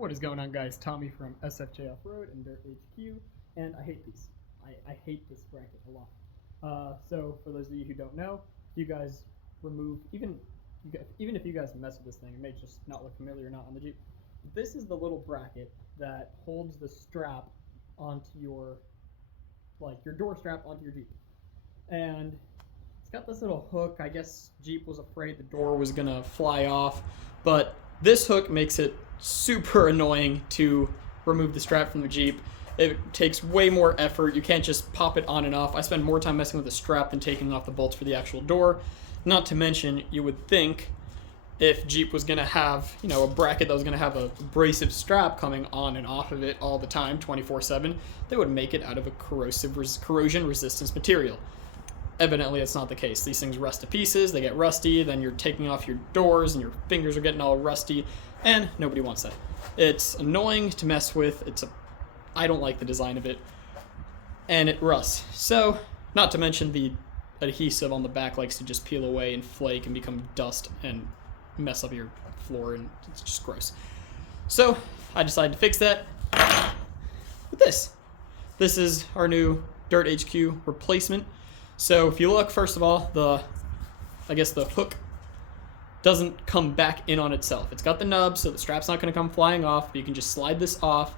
What is going on, guys? Tommy from SFJ Off-Road and Dirt HQ, and I hate these. I hate this bracket a lot. So for those of you who don't know, if you guys remove, even if you guys mess with this thing, it may just not look familiar or not on the Jeep. This is the little bracket that holds the strap onto your door strap onto your Jeep. And it's got this little hook. I guess Jeep was afraid the door was gonna fly off, but this hook makes it super annoying to remove the strap from the Jeep. It takes way more effort. You can't just pop it on and off. I spend more time messing with the strap than taking off the bolts for the actual door. Not to mention, you would think if Jeep was gonna have, a bracket that was gonna have a abrasive strap coming on and off of it all the time, 24/7, they would make it out of a corrosion resistance material. Evidently, that's not the case. These things rust to pieces, they get rusty, then you're taking off your doors and your fingers are getting all rusty, and nobody wants that. It's annoying to mess with. I don't like the design of it, and it rusts. So, not to mention the adhesive on the back likes to just peel away and flake and become dust and mess up your floor, and it's just gross. So, I decided to fix that with this. This is our new Dirt HQ replacement. So if you look, first of all, the hook doesn't come back in on itself. It's got the nub, so the strap's not going to come flying off. But you can just slide this off.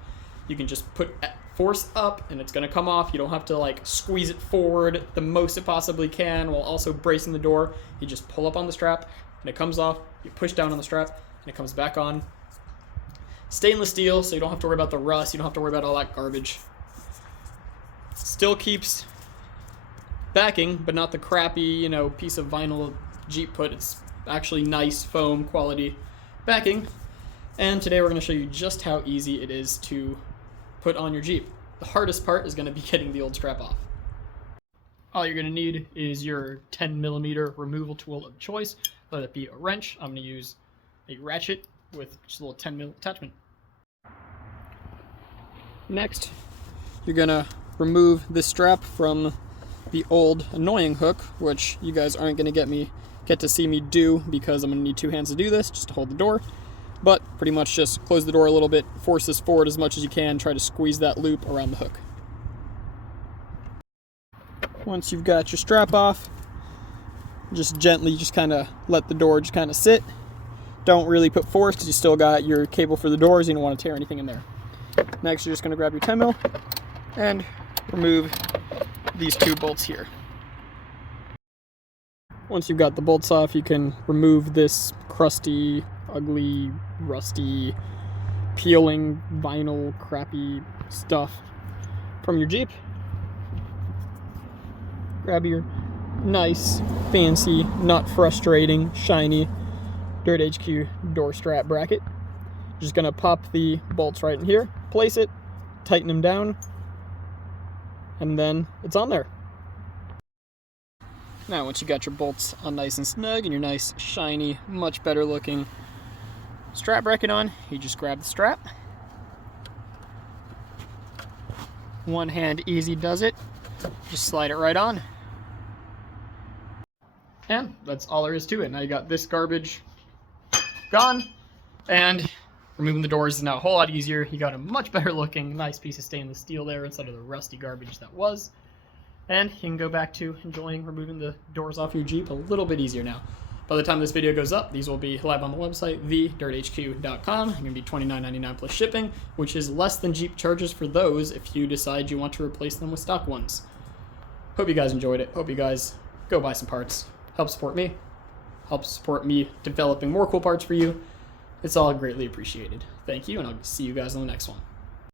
You can just put force up, and it's going to come off. You don't have to squeeze it forward the most it possibly can while also bracing the door. You just pull up on the strap, and it comes off. You push down on the strap, and it comes back on. Stainless steel, so you don't have to worry about the rust. You don't have to worry about all that garbage. Still keeps backing, but not the crappy, piece of vinyl Jeep put. It's actually nice foam quality backing. And today we're going to show you just how easy it is to put on your Jeep. The hardest part is going to be getting the old strap off. All you're going to need is your 10mm removal tool of choice, whether it be a wrench. I'm going to use a ratchet with just a little 10mm attachment. Next, you're going to remove this strap from the old annoying hook, which you guys aren't going to get to see me do because I'm going to need two hands to do this just to hold the door. But pretty much just close the door a little bit, force this forward as much as you can, try to squeeze that loop around the hook. Once you've got your strap off, just gently kind of let the door just kind of sit. Don't really put force because you still got your cable for the doors. You don't want to tear anything in there. Next, you're just going to grab your 10mm and remove these two bolts here. Once you've got the bolts off, you can remove this crusty, ugly, rusty, peeling vinyl crappy stuff from your Jeep. Grab your nice, fancy, not frustrating, shiny Dirt HQ door strap bracket. Just gonna pop the bolts right in here, place it, tighten them down, and then it's on there. Now, once you got your bolts on nice and snug and your nice, shiny, much better looking strap bracket on, you just grab the strap. One hand easy does it. Just slide it right on. And that's all there is to it. Now you got this garbage gone, and removing the doors is now a whole lot easier. You got a much better looking, nice piece of stainless steel there instead of the rusty garbage that was. And you can go back to enjoying removing the doors off your Jeep a little bit easier now. By the time this video goes up, these will be live on the website, thedirthq.com. It's going to be $29.99 plus shipping, which is less than Jeep charges for those if you decide you want to replace them with stock ones. Hope you guys enjoyed it. Hope you guys go buy some parts. Help support me. Help support me developing more cool parts for you. It's all greatly appreciated. Thank you, and I'll see you guys on the next one.